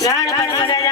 来来来来来